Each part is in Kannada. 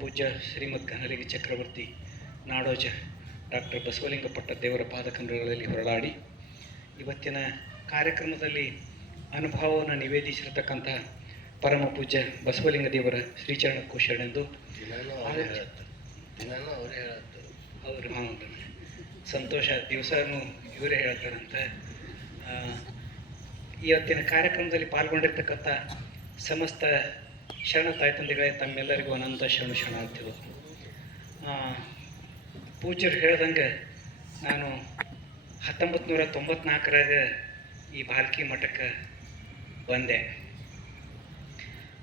ಪೂಜ್ಯ ಶ್ರೀಮದ್ ಘನಲಿಂಗ ಚಕ್ರವರ್ತಿ ನಾಡೋಜ ಡಾಕ್ಟರ್ ಬಸವಲಿಂಗ ದೇವರ ಪಾದಕಂಡಗಳಲ್ಲಿ ಹೊರಳಾಡಿ ಇವತ್ತಿನ ಕಾರ್ಯಕ್ರಮದಲ್ಲಿ ಅನುಭವವನ್ನು ನಿವೇದಿಸಿರತಕ್ಕಂಥ ಪರಮ ಪೂಜ್ಯ ಬಸವಲಿಂಗ ದೇವರ ಶ್ರೀಚರಣ ದಿನಾನು ಅವರೇ ಸಂತೋಷ ದಿವಸನೂ ಇವರೇ ಹೇಳ್ತಾರಂತ ಇವತ್ತಿನ ಕಾರ್ಯಕ್ರಮದಲ್ಲಿ ಪಾಲ್ಗೊಂಡಿರ್ತಕ್ಕಂಥ ಸಮಸ್ತ ಶರಣ ತಾಯಿ ತಂದೆಗಳೇ ತಮ್ಮೆಲ್ಲರಿಗೂ ಅನಂತ ಶರಣ ಶರಣಾರ್ಥಿಗಳು ಆ, ಪೂಜ್ಯರು ಹೇಳ್ದಂಗೆ ನಾನು ಹತ್ತೊಂಬತ್ತು ನೂರ ತೊಂಬತ್ನಾಲ್ಕರಾಗ ಈ ಬಾಲ್ಕಿ ಮಠಕ್ಕೆ ಬಂದೆ.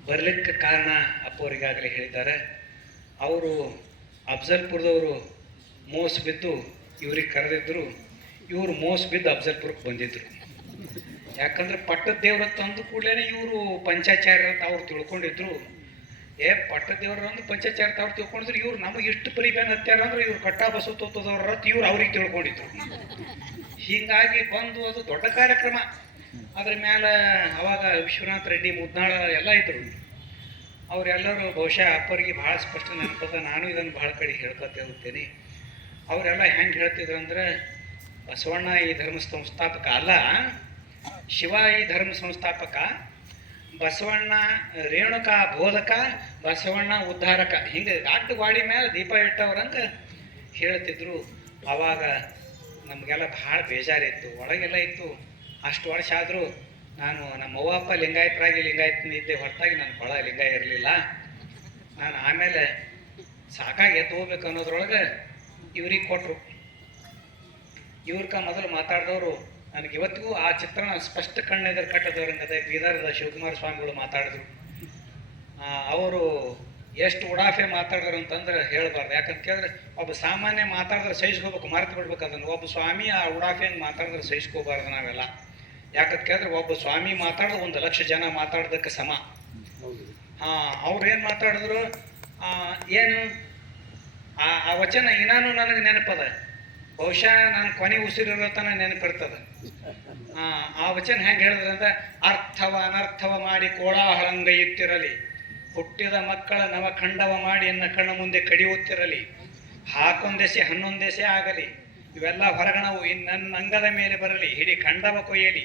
ಬರ್ಲಿಕ್ಕೆ ಕಾರಣ ಅಪ್ಪವರಿಗಾಗಲೇ ಹೇಳಿದ್ದಾರೆ. ಅವರು ಅಫ್ಜಲ್ಪುರದವರು ಮೋಸ ಬಿದ್ದು ಇವ್ರಿಗೆ ಕರೆದಿದ್ದರು ಇವರು ಮೋಸ ಬಿದ್ದು ಅಫ್ಜಲ್ಪುರಕ್ಕೆ ಬಂದಿದ್ರು. ಯಾಕಂದ್ರೆ ಪಟ್ಟದ ದೇವ್ರ ತಂದು ಕೂಡಲೇ ಇವರು ಪಂಚಾಚಾರ್ಯ ಅಂತ ಅವ್ರು ತಿಳ್ಕೊಂಡಿದ್ರು. ಏ ಪಟ್ಟದ ದೇವ್ರ ಅಂದು ಪಂಚಾಚಾರ್ಯ ಅವ್ರು ತಿಳ್ಕೊಂಡಿದ್ರು, ಇವ್ರು ನಮಗೆ ಇಷ್ಟು ಪರಿಬೇನ್ ಹತ್ಯಾರ ಅಂದ್ರೆ ಇವ್ರು ಕಟ್ಟ ಬಸವ ತೋತದವ್ರ ಇವ್ರು ಅವ್ರಿಗೆ ತಿಳ್ಕೊಂಡಿದ್ರು. ಹೀಗಾಗಿ ಬಂದು ಅದು ದೊಡ್ಡ ಕಾರ್ಯಕ್ರಮ. ಅದ್ರ ಮೇಲೆ ಅವಾಗ ವಿಶ್ವನಾಥ್ ರೆಡ್ಡಿ, ಮುದ್ನಾಳ ಎಲ್ಲ ಇದ್ರು. ಅವರೆಲ್ಲರೂ ಬಹುಶಃ ಅಪ್ಪರಿಗೆ ಭಾಳ ಸ್ಪಷ್ಟ ನೆನಪದ, ನಾನು ಇದನ್ನು ಭಾಳ ಕಡೆ ಹೇಳ್ಕೊತೇ ಹೋಗ್ತೇನೆ. ಅವರೆಲ್ಲ ಹೆಂಗೆ ಹೇಳ್ತಿದ್ರು ಅಂದ್ರೆ, ಬಸವಣ್ಣ ಈ ಧರ್ಮ ಸಂಸ್ಥಾಪಕ ಅಲ್ಲ ಶಿವ ಈ ಧರ್ಮ ಸಂಸ್ಥಾಪಕ, ಬಸವಣ್ಣ ರೇಣುಕ ಬೋಧಕ, ಬಸವಣ್ಣ ಉದ್ಧಾರಕ. ಹಿಂಗೆ ದಾಟ್ ಗಾಡಿ ಮೇಲೆ ದೀಪ ಇಟ್ಟವ್ರಂಗ ಹೇಳ್ತಿದ್ರು. ಆವಾಗ ನಮಗೆಲ್ಲ ಭಾಳ ಬೇಜಾರಿತ್ತು, ಒಳಗೆಲ್ಲ ಇತ್ತು. ಅಷ್ಟು ವರ್ಷ ಆದರೂ ನಾನು ನಮ್ಮ ಅವ್ವಪ್ಪ ಲಿಂಗಾಯತರಾಗಿ ಲಿಂಗಾಯತನಿದ್ದೆ, ಹೊರತಾಗಿ ನನ್ನ ಕೊಳ ಲಿಂಗಾಯ ಇರಲಿಲ್ಲ. ನಾನು ಆಮೇಲೆ ಸಾಕಾಗಿ ಎದ್ದು ಹೋಗ್ಬೇಕು ಅನ್ನೋದ್ರೊಳಗೆ ಇವ್ರಿಗೆ ಕೊಟ್ಟರು ಇವ್ರಕ ಮೊದಲು ಮಾತಾಡಿದವರು ನನಗೆ ಇವತ್ತಿಗೂ ಆ ಚಿತ್ರಣ ಸ್ಪಷ್ಟ ಕಣ್ಣೆದುರು ಕಟ್ಟದವರಿಂದ ಬೀದರ್ದ ಶಿವಕುಮಾರ ಸ್ವಾಮಿಗಳು ಮಾತಾಡಿದ್ರು. ಅವರು ಎಷ್ಟು ಉಡಾಫೆ ಮಾತಾಡಿದ್ರು ಅಂತಂದ್ರೆ ಹೇಳ್ಬಾರ್ದು. ಯಾಕಂತ ಕೇಳಿದ್ರೆ ಒಬ್ಬ ಸಾಮಾನ್ಯ ಮಾತಾಡಿದ್ರೆ ಸಹಿಸ್ಕೋಬೇಕು, ಮರೆತು ಬಿಡ್ಬೇಕು ಅದನ್ನು. ಒಬ್ಬ ಸ್ವಾಮಿ ಆ ಉಡಾಫೆಯನ್ನು ಮಾತಾಡಿದ್ರೆ ಸಹಿಸ್ಕೋಬಾರ್ದು ನಾವೆಲ್ಲ. ಯಾಕಂತ ಕೇಳಿದ್ರೆ ಒಬ್ಬ ಸ್ವಾಮಿ ಮಾತಾಡೋದು ಒಂದು ಲಕ್ಷ ಜನ ಮಾತಾಡೋದಕ್ಕೆ ಸಮ. ಅವ್ರು ಏನು ಮಾತಾಡಿದ್ರು? ಏನು? ಆ ವಚನ ಇನ್ನಾನು ನನಗೆ ನೆನಪದ. ಬಹುಶಃ ನಾನು ಕೊನೆ ಉಸಿರಿರೋ ತನಕ ನೆನಪಿರ್ತದ. ಆ, ವಚನ ಹೆಂಗೆ ಹೇಳಿದ್ರೆ ಅಂದ್ರೆ ಅರ್ಥವ ಅನರ್ಥವ ಮಾಡಿ ಕೋಳಾಹಳಂಗೈಯುತ್ತಿರಲಿ ಹುಟ್ಟಿದ ಮಕ್ಕಳ ನವಖಂಡವ ಮಾಡಿ ಎನ್ನ ಕಣ್ಣ ಮುಂದೆ ಕಡಿಯುತ್ತಿರಲಿ ಹಾಕೊಂದೆಸೆ ಹನ್ನೊಂದೆಸೆ ಆಗಲಿ ಇವೆಲ್ಲ ಹೊರಗಣವು ನನ್ನ ಅಂಗದ ಮೇಲೆ ಬರಲಿ ಹಿಡಿ ಖಂಡವ ಕೊಯ್ಯಲಿ.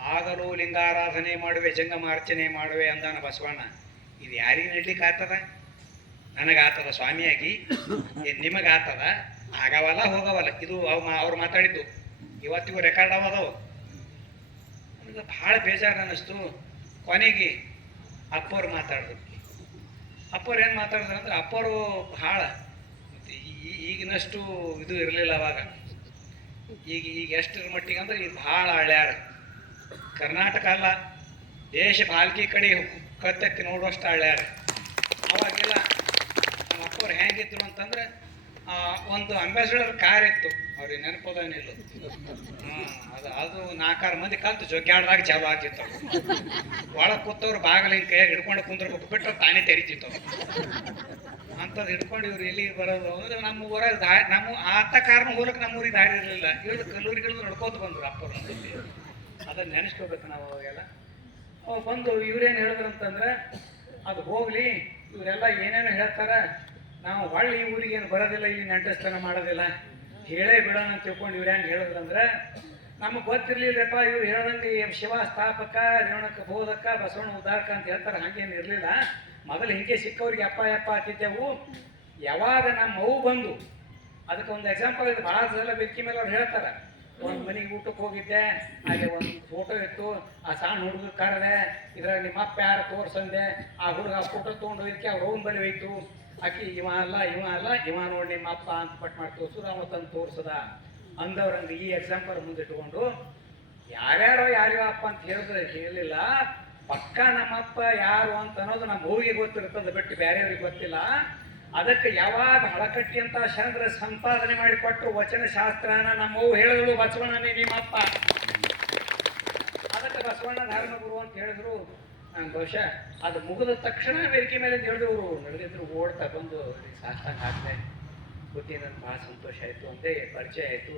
ಆಗಲೂ ಲಿಂಗಾರಾಧನೆ ಮಾಡುವೆ ಜಂಗಮಾರ್ಚನೆ ಮಾಡುವೆ ಅಂದಾನ ಬಸವಣ್ಣ. ಇದು ಯಾರಿಗೆ ನಡ್ಲಿಕ್ಕೆ ನನಗ ನನಗಾತದ ಸ್ವಾಮಿಯಾಗಿ ನಿಮಗಾತದ? ಆಗವಲ್ಲ ಹೋಗವಲ್ಲ. ಇದು ಅವ್ರು ಮಾತಾಡಿದ್ದು. ಇವತ್ತಿಗೂ ರೆಕಾರ್ಡ್ ಅವದವು ನನಗೆ ಭಾಳ ಬೇಜಾರು ಅನ್ನಿಸ್ತು. ಕೊನೆಗೆ ಅಪ್ಪವ್ರು ಮಾತಾಡಿದ್ರು ಅಪ್ಪವ್ರು ಏನು ಮಾತಾಡಿದ್ರು ಅಂದ್ರೆ, ಅಪ್ಪವರು ಭಾಳ ಈಗಿನಷ್ಟು ಇದು ಇರಲಿಲ್ಲ ಅವಾಗ. ಈಗ ಈಗ ಎಷ್ಟರ ಮಟ್ಟಿಗೆ ಅಂದ್ರೆ, ಈಗ ಭಾಳ ಹಳ್ಯಾರ ಕರ್ನಾಟಕ ಅಲ್ಲ, ದೇಶ ಬಾಲ್ಕಿ ಕಡೆ ಕತ್ತಕ್ಕೆ ನೋಡುವಷ್ಟು ಹಳ್ಯಾರ ಅವಾಗೆಲ್ಲ ನಮ್ಮ ಅಪ್ಪವ್ರು ಹೆಂಗಿದ್ರು ಅಂತಂದ್ರೆ ಒಂದು ಅಂಬಾಸಿಡರ್ ಕಾರ್ ಇತ್ತು. ಅವ್ರಿಗೆ ನೆನಪೋದೇನಿಲ್ಲ ಹ್ಮ್, ಅದು ಅದು ನಾಲ್ಕಾರು ಮಂದಿ ಕಲ್ತು ಜೊಗ್ಗಾಡ್ದಾಗ ಚಾಲು ಆಗ್ತಿತ್ತು ಒಳಗೆ ಕೂತವ್ರು ಬಾಗಿಲಿನ ಕೈಯಾಗ ಹಿಡ್ಕೊಂಡು ಕುಂದ್ರಬೇಕು ಬಿಟ್ಟರೆ ತಾನೇ ತೆರಿತಿತ್ತು ಅಂಥದ್ದು ಹಿಡ್ಕೊಂಡು ಇವ್ರು ಎಲ್ಲಿ ಬರೋದು? ಅಂದ್ರೆ ನಮ್ಮ ಊರಾಗ ದಾರಿ ನಮ್ಮ ಆತ ಕಾರಣ ಹೋಗ್ಲಿಕ್ಕೆ ನಮ್ಮ ಊರಿಗೆ ದಾರಿ ಇರಲಿಲ್ಲ ಇವ್ರು ಕಲ್ಲೂರಿಗಳು ನಡ್ಕೋತ ಬಂದ್ರು ಅಪ್ಪರು ಅದನ್ನ ನೆನೆಸ್ಕೋಬೇಕು ನಾವು ಅವಾಗೆಲ್ಲ. ಅವ್ ಬಂದು ಇವ್ರೇನು ಹೇಳಿದ್ರು ಅಂತಂದ್ರೆ ಅದು ಹೋಗ್ಲಿ, ಇವರೆಲ್ಲ ಏನೇನು ಹೇಳ್ತಾರ. ನಾವು ಹೊಳ್ಳಿ ಏನು ಬರೋದಿಲ್ಲ, ಇಲ್ಲಿ ನೆಂಟಸ್ತನ ಮಾಡೋದಿಲ್ಲ. ಹೇಳೇ ಬಿಡೋಣ ಅಂತ ತಿಳ್ಕೊಂಡು ಇವ್ರು ಹೆಂಗೆ ಹೇಳಿದ್ರಂದ್ರೆ, ನಮಗೆ ಗೊತ್ತಿರ್ಲಿಲ್ಲಪ್ಪ, ಇವ್ರು ಹೇಳ್ದಂಗೆ ಶಿವ ಸ್ಥಾಪಕ ರೇವಣಕ ಬೋಧಕ, ಬಸವಣ್ಣ ಉದ್ದಾರಕ ಅಂತ ಹೇಳ್ತಾರೆ, ಹಾಗೇನು ಇರಲಿಲ್ಲ. ಮೊದಲು ಹಿಂಗೆ ಸಿಕ್ಕವ್ರಿಗೆ ಅಪ್ಪ ಅಪ್ಪ ಆಗ್ತಿದ್ದೆವು ಯಾವಾಗ ನಮ್ಮ ಅವು ಬಂದು, ಅದಕ್ಕೆ ಒಂದು ಎಕ್ಸಾಂಪಲ್ ಇದು ಭಾಳ ಸಲ ಬೆಕ್ಕಿ ಮೇಲೆ ಅವ್ರು ಹೇಳ್ತಾರೆ. ಒಂದು ಮನೆಗೆ ಊಟಕ್ಕೆ ಹೋಗಿದ್ದೆ, ಹಾಗೆ ಒಂದು ಫೋಟೋ ಇತ್ತು, ಆ ಸಣ್ಣ ಹುಡುಗ ಕರೆದೆ ಇದ್ರಾಗ ನಿಮ್ಮ ಅಪ್ಪ ಯಾರು ತೋರ್ಸಂದೆ, ಆ ಹುಡುಗ ಆ ಫೋಟೋ ತೊಗೊಂಡು ಹೋಗಿದ್ಕೆ ಅವ್ರ ಹೋಗಿ ಬಳಿ ಹೋಯ್ತು. ಆಕಿ, ಇವ ಅಲ್ಲ ಇವ ಅಲ್ಲ, ಇವ ನೋಡಿ ನಿಮ್ಮ ಅಪ್ಪ ಅಂತ ಪಟ್ ಮಾಡಿ ತೋರ್ಸುದ, ಅವ ತಂದು ತೋರ್ಸದ. ಅಂದವ್ರಂಗೆ ಈ ಎಕ್ಸಾಂಪಲ್ ಮುಂದಿಟ್ಕೊಂಡು ಯಾರ್ಯಾರೋ ಯಾರ್ಯಾವ ಅಪ್ಪ ಅಂತ ಹೇಳಿದ್ರೆ ಹೇಳಲಿಲ್ಲ ಪಕ್ಕ ನಮ್ಮಪ್ಪ ಯಾರು ಅಂತ ಅನ್ನೋದು ನಮ್ಮ ಹೂವಿಗೆ ಗೊತ್ತಿರ್ತದೆ ಬಿಟ್ಟು ಬೇರೆಯವ್ರಿಗೆ ಗೊತ್ತಿಲ್ಲ. ಅದಕ್ಕೆ ಯಾವಾಗ ಹಳಕಟ್ಟಿ ಅಂತ ಶಂದ್ರ ಸಂಪಾದನೆ ಮಾಡಿಕೊಟ್ರು ವಚನ ಶಾಸ್ತ್ರನ ನಮ್ಮ ಹೂವು ಹೇಳಿದ್ರು ಬಸವಣ್ಣನೇ ನಿಮ್ಮಪ್ಪ ಅದಕ್ಕೆ ಬಸವಣ್ಣ, ಧರ್ಮಗುರು ಅಂತ ಹೇಳಿದ್ರು ನಾನು ಬಹುಶಃ. ಅದು ಮುಗಿದ ತಕ್ಷಣ ವೇದಿಕೆ ಮೇಲೆ ಹೇಳಿದವರು ನಡೆದಿದ್ರು ಓಡ್ತಾ ಬಂದು ಸಾಷ್ಟಾಂಗ ಹಾಕಿದೆ ಗೊತ್ತಿ ನನಗೆ ಭಾಳ ಸಂತೋಷ ಆಯಿತು ಒಂದೇ ಪರಿಚಯ ಆಯಿತು.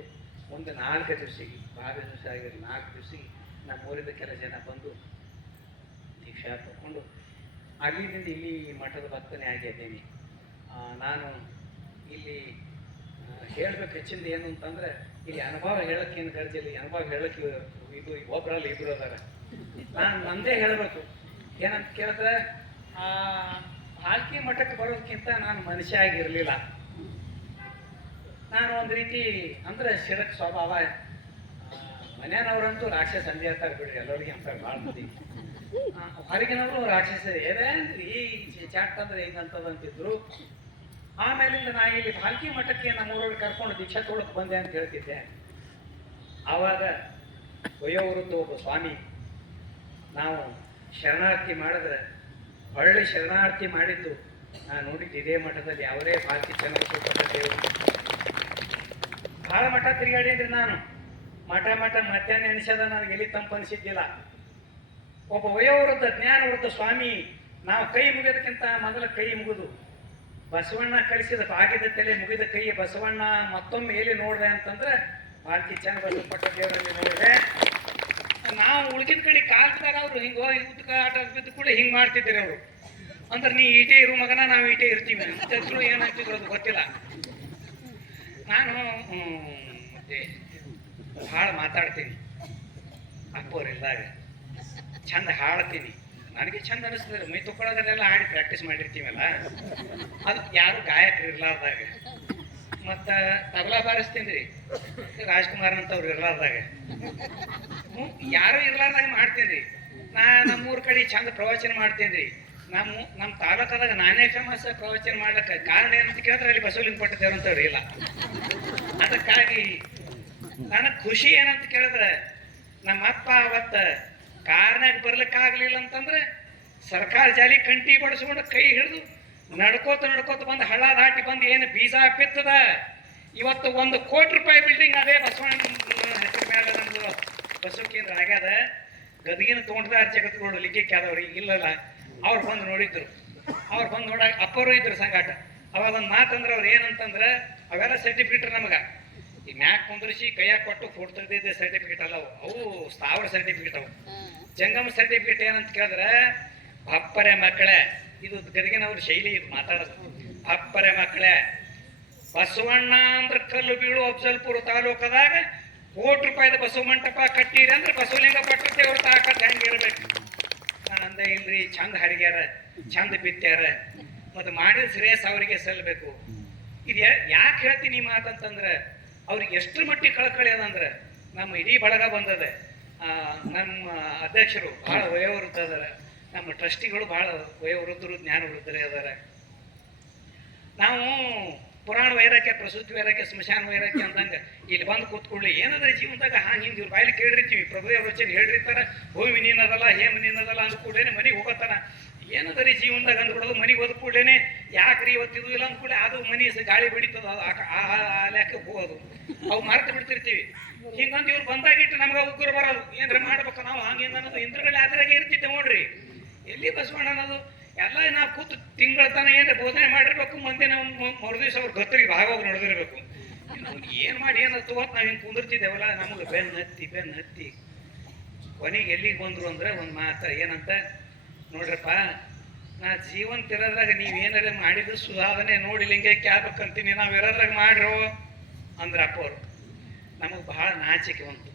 ಒಂದು ನಾಲ್ಕು ದಿವಸಿಗೆ ಬಾವಿ ದಿವಸ ಆಗಿರೋ ನಾಲ್ಕು ದಿವಸಿಗೆ ನಮ್ಮ ಊರಿದ ಕೆಲ ಜನ ಬಂದು ದೀಕ್ಷಾ ತಗೊಂಡು, ಅಲ್ಲಿಂದ ಇಲ್ಲಿ ಮಠದ ಭಕ್ತನೇ ಆಗಿದ್ದೇನೆ ನಾನು ಇಲ್ಲಿ ಹೇಳ್ಬೇಕು ಹೆಚ್ಚಿಂದ ಏನು ಅಂತಂದ್ರೆ, ಇಲ್ಲಿ ಅನುಭವ ಹೇಳಕ್ಕೆ ಏನು ಈ ಅನುಭವ ಹೇಳಕ್ಕೆ ಇದು ಒಬ್ಬರಲ್ಲಿ ಇಬ್ಬರು ಅದಾರ. ನಾನು ನಂದೇ ಹೇಳಬೇಕು. ಏನಂತ ಕೇಳಿದ್ರೆ ಹಾಲ್ಕಿ ಮಠಕ್ಕೆ ಬರೋದಕ್ಕಿಂತ ನಾನು ಮನುಷ್ಯ ಆಗಿರಲಿಲ್ಲ. ನಾನು ಒಂದು ರೀತಿ, ಅಂದ್ರೆ ಶಿರಕ್ ಸ್ವಭಾವ. ಮನೆಯವರಂತೂ ರಾಕ್ಷಸ ಅಂದೇ ಇರ್ತಾರೆ ಬಿಡ್ರಿ, ಎಲ್ಲರಿಗೆ ಅಂತ ಭಾಳ ಮಂದಿ. ಹೊರಗಿನವರು ರಾಕ್ಷಸ ಏನೇನ್ರಿ ಈ ಚಾಟ್ ಅಂದ್ರೆ ಹೆಂಗಂತದಂತಿದ್ರು ಆಮೇಲಿಂದ ನಾ ಇಲ್ಲಿ ಭಾಲ್ಕಿ ಮಠಕ್ಕೆ ನಮ್ಮೂರವ್ರಿಗೆ ಕರ್ಕೊಂಡು ದೀಕ್ಷಾ ತೊಳಕ್ ಬಂದೆ ಅಂತ ಹೇಳ್ತಿದ್ದೆ. ಆವಾಗ ವಯೋವೃದ್ಧ ಒಬ್ಬ ಸ್ವಾಮಿ, ನಾವು ಶರಣಾರ್ಥಿ ಮಾಡಿದ್ರೆ ಒಳ್ಳೆ ಶರಣಾರ್ಥಿ ಮಾಡಿದ್ದು ನಾನು ನೋಡಿದ್ದು ಇದೇ ಮಠದಲ್ಲಿ, ಅವರೇ ಭಾರತಿ ಚನ್ನಬಸವಪ್ಪ ದೇವರು. ಭಾಳ ಮಠ ತಿರುಗಾಡಿದ್ರಿ ನಾನು. ಮಠ ಮಠ, ಮಧ್ಯಾಹ್ನ ಎಣಿಸದ ನನಗೆ ಎಲ್ಲಿ ತಂಪು ಅನಿಸಿದ್ದಿಲ್ಲ. ಒಬ್ಬ ವಯೋವೃದ್ಧ, ಜ್ಞಾನವೃದ್ಧ ಸ್ವಾಮಿ, ನಾವು ಕೈ ಮುಗಿಯೋದಕ್ಕಿಂತ ಮೊದಲ ಕೈ ಮುಗಿದು. ಬಸವಣ್ಣ ಕಳಿಸಿದ ಬಾಗಿದ ತಲೆ ಮುಗಿದ ಕೈ ಬಸವಣ್ಣ ಮತ್ತೊಮ್ಮೆ ಎಲ್ಲಿ ನೋಡಿದೆ ಅಂತಂದ್ರೆ ಭಾರತಿ ಚಂದ ಬಸವಪಟ್ಟ ದೇವರಲ್ಲಿ ನೋಡಿದೆ. ನಾವು ಉಳಿದಿದ ಕಡೆ ಕಾಲ್ತಾರ ಅವರು, ಹಿಂಗ ಉದ್ಕ ಆಟ ಬಿದ್ದು ಕೂಡ ಹಿಂಗ್ ಮಾಡ್ತಿದ್ದಾರೆ ಅವರು. ಅಂದ್ರೆ ನೀ ಈಟೆ ಇರು ಮಗನ, ನಾವು ಈಟೆ ಇರ್ತೀವಿ. ಅಂತ ಏನಾಗ್ತಿದ್ರು ಅದು ಗೊತ್ತಿಲ್ಲ. ನಾನು ಮತ್ತೆ ಭಾಳ ಮಾತಾಡ್ತೀನಿ. ಅಪ್ಪವ್ರೆಲ್ಲಾಗ ಚಂದ ಹಾಡ್ತೀನಿ ನನಗೆ ಚಂದ ಅನಿಸ್ತದೆ. ಮೈ ತುಕ್ಕೊಳ್ಳೋದ್ರೆಲ್ಲ ಹಾಡಿ ಪ್ರಾಕ್ಟೀಸ್ ಮಾಡಿರ್ತೀವಲ್ಲ? ಅದು ಯಾರು ಗಾಯಕರು ಇರ್ಲಾರ್ದಾಗ. ಮತ್ತು ತಬಲಾ ಬಾರಿಸ್ತೀನಿ ರೀ. ರಾಜ್ಕುಮಾರ್ ಅಂತವ್ರು ಇರ್ಲಾರ್ದಾಗ. ಯಾರು ಇರ್ಲಾರ್ದಾಗ ಮಾಡ್ತೀನಿ ರೀ ನಾ ನಮ್ಮೂರ ಕಡೆ ಚಂದ ಪ್ರವಚನ ಮಾಡ್ತೀನಿ ರೀ ನಮ್ಮ ನಮ್ಮ ತಾಲೂಕದಾಗ ನಾನೇ ಫೇಮಸ್ ಪ್ರವಚನ ಮಾಡ್ಲಿಕ್ಕೆ ಕಾರಣ ಏನಂತ ಕೇಳಿದ್ರೆ ಅಲ್ಲಿ ಬಸವಲಿಂಗ ಪಟ್ಟದೇವ್ರು ಅಂತವ್ರು ಇಲ್ಲ. ಅದಕ್ಕಾಗಿ ನನಗೆ ಖುಷಿ ಏನಂತ ಕೇಳಿದ್ರೆ, ನಮ್ಮ ಅಪ್ಪ ಅವತ್ತ ಕಾರ್ನಾಗ ಬರ್ಲಿಕ್ಕಾಗಲಿಲ್ಲ ಅಂತಂದ್ರೆ ಸರ್ಕಾರ ಜಾಲಿ ಕಂಟಿ ಬಡಿಸ್ಕೊಂಡು ಕೈ ಹಿಡಿದು ನಡ್ಕೋತ ನಡ್ಕೋತ ಬಂದು ಹಳ್ಳ ದಾಟಿ ಬಂದು ಏನು ಬೀಜ ಬಿತ್ತದ? ಇವತ್ತು ಒಂದು ಕೋಟಿ ರೂಪಾಯಿ ಬಿಲ್ಡಿಂಗ್ ಅದೇ ಬಸವಣ್ಣ ಹೆಸರು ಮೇಲೆ ನಮ್ದು. ಬಸವ ಕೇಂದ್ರ ಆಗ್ಯದ ಗದಗಿನ ತೋಟದಾರ ಜಗತ್ಗಳು ಲಿಖಿಕ್ಕೆ ಆದವ್ರು ಇಲ್ಲಲ್ಲ. ಅವ್ರು ಬಂದು ನೋಡಿದ್ರು. ಅವ್ರು ಬಂದು ನೋಡಾಗ ಅಪ್ಪರು ಇದ್ರು ಸಂಗಾಟ. ಅವಾಗ ಒಂದು ಮಾತಂದ್ರೆ ಅವ್ರು ಏನಂತಂದ್ರೆ ಅವೆಲ್ಲ ಸರ್ಟಿಫಿಕೇಟ್ ನಮಗ. ಈ ಮ್ಯಾಕ್ ಕುಂದ್ರಿಸಿ ಕೈಯಾಗ ಕೊಟ್ಟು ಫೋಟೋ ತೆಗೆದಿದ್ದ ಸರ್ಟಿಫಿಕೇಟ್ ಅಲ್ಲ ಅವು. ಅವು ಸ್ಥಾವರ ಸರ್ಟಿಫಿಕೇಟ್ ಅವು. ಜಂಗಮ ಸರ್ಟಿಫಿಕೇಟ್ ಏನಂತ ಕೇಳಿದ್ರೆ ಅಪ್ಪರೆ ಮಕ್ಕಳೇ ಇದು ಗದಗಿನವ್ರ ಶೈಲಿ ಇದು ಮಾತಾಡೋದು. ಅಪ್ಪರೆ ಮಕ್ಕಳೇ ಬಸವಣ್ಣ ಅಂದ್ರೆ ಕಲ್ಲು ಬೀಳು ಅಫ್ಜಲ್ಪುರ ತಾಲೂಕದಾಗ ಕೋಟಿ ರೂಪಾಯಿದ ಬಸವ ಮಂಟಪ ಕಟ್ಟಿರಿ ಅಂದ್ರೆ ಬಸವಲಿಂಗ ಭಟ್ರ ದೇವ್ರ ತಾಕತ್ ಹೆಂಗಿರ್ಬೇಕು ನಾನು ಅಂದೆ, ಇಲ್ರಿ ಚಂದ ಹರಿಗ್ಯಾರ ಚಂದ ಬಿತ್ತ್ಯಾರ ಮತ್ತು ಮಾಡಿದ ಶ್ರೇಯಸ್ ಅವರಿಗೆ ಸಲ್ಲಬೇಕು ಇದು ಯಾಕೆ ಹೇಳ್ತೀನಿ ಮಾತಂತಂದ್ರೆ, ಅವ್ರಿಗೆ ಎಷ್ಟು ಮಟ್ಟಿಗೆ ಕಳಕಳಿ ನಮ್ಮ ಇಡೀ ಬಳಗ ಬಂದದೆ. ನಮ್ಮ ಅಧ್ಯಕ್ಷರು ಭಾಳ ವಯೋವೃದ್ಧ ಅದಾರ. ನಮ್ಮ ಟ್ರಸ್ಟಿಗಳು ಭಾಳ ವಯೋವೃದ್ಧರು, ಜ್ಞಾನವೃದ್ಧರೇ ಅದಾರ. ನಾವು ಪುರಾಣ ವೈರಾಗ್ಯ ಪ್ರಸೂತಿ ವೈರಾಗ್ಯ ಸ್ಮಶಾನ ವೈರಾಗ್ಯ ಅಂದಂಗ ಇಲ್ಲಿ ಬಂದು ಕೂತ್ಕೊಳ್ಳಿ. ಏನಾದ್ರೆ ಜೀವನದಾಗ ಹಾಂಗೆ ಹಿಂಗೆ ಇವ್ರ ಬಾಯಲ್ಲಿ ಕೇಳಿರ್ತೀವಿ. ಪ್ರಭುದೇವ ವಚನ ಹೇಳಿರ್ತಾರ ಭೂಮಿ ನೀನದಲ್ಲ, ಹೇಮ ನೀನದಲ್ಲ ಅಂದ ಕೂಡಲೇ ಮನೆಗೆ ಹೋಗತ್ತಾನ. ಏನದರಿ ಜೀವನದಾಗ ಅಂದ್ಬಿಡೋದು ಮನೆಗೆ ಹೋದ ಕೂಡಲೇ ಯಾಕ್ರಿ ಇವತ್ತಿದು ಇಲ್ಲ ಅಂದ ಅದು ಮನೆ ಗಾಳಿ ಬೆಳೀತದ ಆ- ಲೆಕ್ಕ ಹೋಗೋದು. ಅವು ಮರೆತು ಬಿಡ್ತಿರ್ತೀವಿ. ಹಿಂಗಂತ ಇವ್ರು ಬಂದಾಗಿಟ್ಟು ನಮ್ಗೆ ಉಗ್ರ ಬರೋದು. ಏನ್ರ ಮಾಡ್ಬೇಕು ನಾವು? ಹಂಗಿಂದ ಅನ್ನೋದು ಇಂದ್ರಗಳ ಅದ್ರಾಗೆ ಇರ್ತಿತ್ತು ನೋಡ್ರಿ. ಎಲ್ಲಿ ಬಸವಣ್ಣ ಅನ್ನೋದು ಎಲ್ಲ ನಾವು ಕೂತು ತಿಂಗಳ ತನ ಏನಾರ ಬೋಧನೆ ಮಾಡಿರ್ಬೇಕು ಮುಂದೆ ನಾವು ಮರು ದಿವಸ ಅವ್ರು ಗೊತ್ತರಿಗೆ ಭಾಗವಾಗಿ ನಡೆದಿರ್ಬೇಕು. ಏನು ಮಾಡಿ ಏನಂತ ತಗೋತ್ ನಾವು ಹಿಂಗೆ ಕುಂದಿರ್ತಿದ್ದೇವಲ್ಲ, ನಮಗೆ ಬೆನ್ನು ಹತ್ತಿ ಬೆನ್ನು ಹತ್ತಿ ಕೊನೆಗೆ ಎಲ್ಲಿಗೆ ಬಂದರು ಅಂದ್ರೆ ಒಂದು ಮಾತು ಏನಂತ, ನೋಡ್ರಪ್ಪ, ನಾ ಜೀವನ ಇರೋದ್ರಾಗ ನೀವೇನಾರ ಮಾಡಿದ್ರು ನೋಡಿ ಲಿಂಗೈಕ್ಯ ಅಂತೀನಿ, ನಾವು ಇರೋದ್ರಾಗ ಮಾಡ್ರು ಅಂದ್ರ ಅಪ್ಪ ಅವರು. ನಮಗೆ ಬಹಳ ನಾಚಿಕೆ ಬಂತು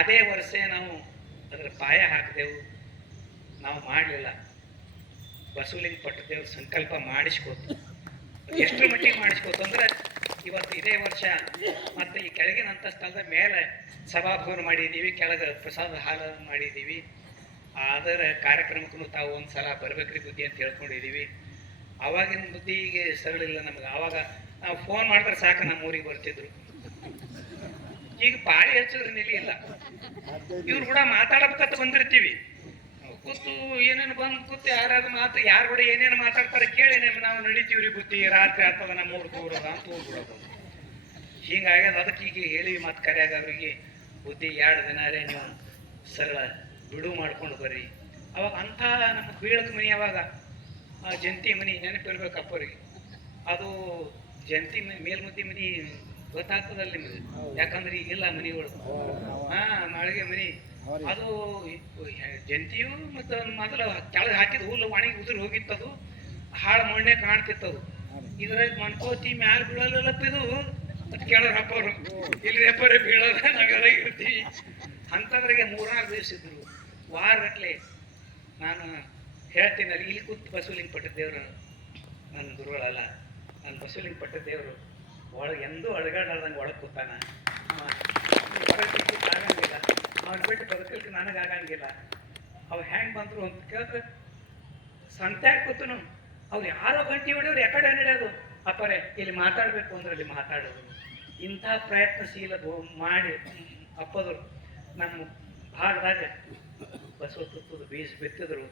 ಅದೇ ವರ್ಷ ನಾವು ಅದರ ಪಾಯ ಹಾಕಿದೆವು. ನಾವು ಮಾಡಲಿಲ್ಲ. ಬಸವಲಿಂಗ ಪಟ್ಟದೇವ್ರ ಸಂಕಲ್ಪ ಮಾಡಿಸ್ಕೊತು. ಎಷ್ಟು ಮಟ್ಟಿಗೆ ಮಾಡಿಸ್ಕೊತು ಅಂದ್ರೆ ಇವತ್ತು ಇದೇ ವರ್ಷ ಮತ್ತೆ ಈ ಕೆಳಗಿನ ಸ್ಥಳದ ಮೇಲೆ ಸಭಾಭವನ ಮಾಡಿದ್ದೀವಿ, ಕೆಳಗೆ ಪ್ರಸಾದ ಹಾಲ ಮಾಡಿದ್ದೀವಿ. ಅದರ ಕಾರ್ಯಕ್ರಮಕ್ಕೂ ತಾವು ಒಂದು ಸಲ ಬರ್ಬೇಕ್ರಿ ಬುದ್ಧಿ ಅಂತ ಹೇಳ್ಕೊಂಡಿದ್ದೀವಿ. ಆವಾಗಿನ ಬುದ್ಧಿಗೆ ಸರಳಿಲ್ಲ ನಮಗೆ. ಆವಾಗ ನಾವು ಫೋನ್ ಮಾಡಿದ್ರೆ ಸಾಕು, ನಮ್ಮ ಊರಿಗೆ ಬರ್ತಿದ್ರು. ಈಗ ಪಾಳಿ ಹಚ್ಚಿದ್ರೆ ನಿಲ್ಲ ಇವ್ರು ಕೂಡ ಮಾತಾಡಬೇಕಂತ ಬಂದಿರ್ತೀವಿ. ಕೂತು ಏನೇನು ಬಂದು ಕೂತು ಯಾರಾದ್ರು ಮಾತು ಯಾರು ಕೂಡ ಏನೇನು ಮಾತಾಡ್ತಾರೆ ಕೇಳಿ ನಿಮ್ಗೆ ನಾವು ನಡಿತೀವ್ರಿ ಬುದ್ಧಿ ರಾತ್ರಿ ಆತದ ನಮ್ಮ ಊರು ಅಂತ ಹೋಗ್ಬಿಡೋದು. ಹಿಂಗಾಗ್ಯದ ಅದಕ್ಕೆ ಈಗ ಹೇಳಿ ಮತ್ತೆ ಕರೆಯಾಗ ಅವ್ರಿಗೆ ಬುದ್ಧಿ ಎರಡು ರೀ ನೀವು ಸರಳ ಬಿಡು ಮಾಡ್ಕೊಂಡು ಬರ್ರಿ. ಅವಾಗ ಅಂಥ ನಮ್ಮ ಬೀಳಕ್ ಮನಿ ಅವಾಗ ಆ ಜಂತಿ ಮನಿ ನೆನಪಿರ್ಬೇಕಪ್ಪ ಅವ್ರಿಗೆ. ಅದು ಜಂತಿ ಮನಿ ಮೇಲ್ಮುದ್ದಿ ಮನಿ ಗೊತ್ತಾಗ್ತದಲ್ಲ ನಿಮಗೆ? ಯಾಕಂದ್ರೆ ಈಗಿಲ್ಲ ಮನಿಗಳು. ಹಾ ಮಾಳಿಗೆ ಮನಿ. ಅದು ಜಂತಿಯು ಮತ್ತು ಮೊದಲು ಕೆಳಗೆ ಹಾಕಿದ ಹುಲ್ಲು ಒಣಗಿ ಉದುರಿ ಹೋಗಿತ್ತದು ಹಾಳು ಮಣ್ಣೆ ಅದು ಇದ್ರಾಗ ಮನ್ಕೋತಿ ಮ್ಯಾಲ ಬೀಳಲ್ಲಪ್ಪ ಇದು ಕೆಳಗೆ ಅಪ್ಪರು ಇಲ್ಲಿ ಅಪ್ಪರೇ ಬೀಳೋದ ನಾವೆಲ್ಲ ಇರ್ತೀವಿ ಅಂಥದ್ರಾಗೆ ಮೂರ್ನಾಲ್ಕು ದಿವಸ ಇದ್ರು ವಾರಗಟ್ಲೆ ನಾನು ಹೇಳ್ತೀನಲ್ಲ ಇಲ್ಲಿ ಕೂತು ಬಸವಲಿಂಗ ಪಟ್ಟ ದೇವರು ನನ್ನ ಗುರುಗಳಲ್ಲ ನನ್ನ ಬಸವಲಿಂಗ ಪಟ್ಟ ದೇವರು ಒಳಗೆ ಎಂದೂ ಅಳಗಾಡಲ್ದಂಗೆ ಒಳಗೆ ಕೂತಾನ ಆಗಂಗಿಲ್ಲ ಅವನ ಬಿಟ್ಟು ಬದುಕಲಿಕ್ಕೆ ನನಗೆ ಆಗಂಗಿಲ್ಲ. ಅವ ಹೆಂಗೆ ಬಂದರು ಅಂತ ಕೇಳಿದ್ರೆ, ಸಂತ್ಯಾಗ ಕೂತನು, ಅವ್ರು ಯಾರೋ ಗಂಟೆ ಹೊಡೆಯೋರು ಯಾಕಡೆ ನಡೆಯೋದು? ಅಪ್ಪರೆ, ಇಲ್ಲಿ ಮಾತಾಡಬೇಕು ಅಂದ್ರೆ ಅಲ್ಲಿ ಮಾತಾಡೋದು. ಇಂಥ ಪ್ರಯತ್ನಶೀಲ ಮಾಡಿ ಅಪ್ಪದರು. ನಮ್ಮ ಭಾಗದಾಗ ಬಸವ ತುತ್ತದ ಬೀಜ ಬಿತ್ತಿದ್ರು.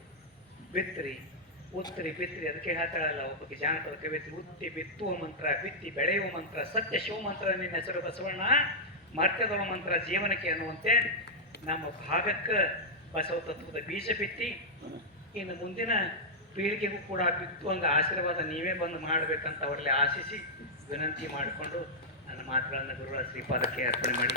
ಬಿತ್ತರಿ ಉತ್ತರಿ ಬಿತ್ತರಿ ಅದಕ್ಕೆ ಹೇಳ್ತಾಳಲ್ಲ ಒಬ್ಬಕ್ಕೆ ಜಾನಪದ ಕವಿತ್ರಿ ಉತ್ತಿ ಬಿತ್ತುವ ಮಂತ್ರ, ಬಿತ್ತಿ ಬೆಳೆಯುವ ಮಂತ್ರ, ಸತ್ಯ ಶಿವ ಮಂತ್ರ, ನಿನ್ನ ಹೆಸರು ಬಸವಣ್ಣ, ಮರ್ತ್ಯದವ ಮಂತ್ರ, ಜೀವನಕ್ಕೆ ಅನ್ನುವಂತೆ ನಮ್ಮ ಭಾಗಕ್ಕೆ ಬಸವ ತತ್ವದ ಬೀಜ ಬಿತ್ತಿ, ಇನ್ನು ಮುಂದಿನ ಪೀಳಿಗೆಗೂ ಕೂಡ ಬಿತ್ತು ಒಂದು ಆಶೀರ್ವಾದ ನೀವೇ ಬಂದು ಮಾಡಬೇಕಂತ ಅವರಲ್ಲಿ ಆಶಿಸಿ ವಿನಂತಿ ಮಾಡಿಕೊಂಡು ನನ್ನ ಮಾತುಗಳನ್ನು ಗುರುಗಳ ಶ್ರೀಪಾದಕ್ಕೆ ಅರ್ಪಣೆ ಮಾಡಿ.